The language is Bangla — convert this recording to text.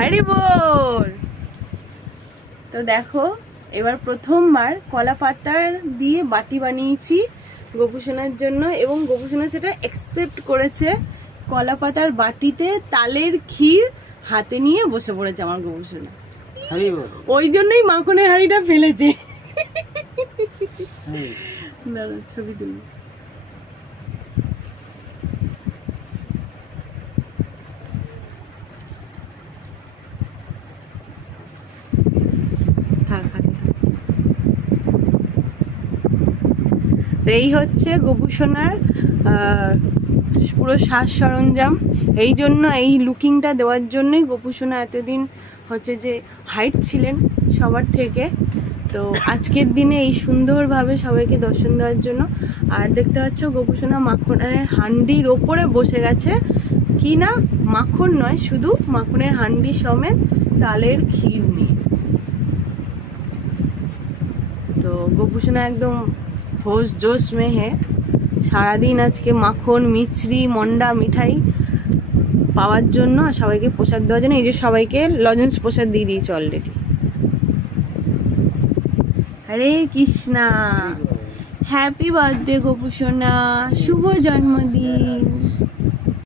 হরি বল। তো দেখো এবার প্রথমবার কলা পাতা দিয়ে বাটি বানিয়েছি গোপুসোনার জন্য, এবং গোপুসোনা সেটা অ্যাকসেপ্ট করেছে। কলা পাতার বাটিতে তালের ক্ষীর হাতে নিয়ে বসে পড়েছে আমার গোপুসোনা, ওই জন্যই মাখনের হাঁড়িটা ফেলেছে। দাঁড়া ছবি তুলি। এই হচ্ছে গোপুসোনার পুরো সাজ সরঞ্জাম। এই জন্য এই লুকিংটা দেওয়ার জন্যই গোপুসোনা এতদিন হচ্ছে যে হাইট ছিলেন সবার থেকে। তো আজকের দিনে এই সুন্দরভাবে সবাইকে দর্শন দেওয়ার জন্য। আর দেখতে পাচ্ছ গোপুসোনা মাখনের হান্ডির ওপরে বসে গেছে, কি না মাখন নয়, শুধু মাখনের হান্ডি সমেত তালের ক্ষীর নিয়ে। তো গোপুসোনা একদম হোশ জোশ में है। সারাদিন আজকে মাখন মিছরি মন্ডা মিঠাই পাওয়ার জন্য আর সবাইকে প্রসাদ দেওয়ার জন্য। এই যে সবাইকে লজেন্স প্রসাদ দিয়ে দিয়েছে অলরেডি। হরে কৃষ্ণা, হ্যাপি বার্থডে গোপুসোনা, শুভ জন্মদিন।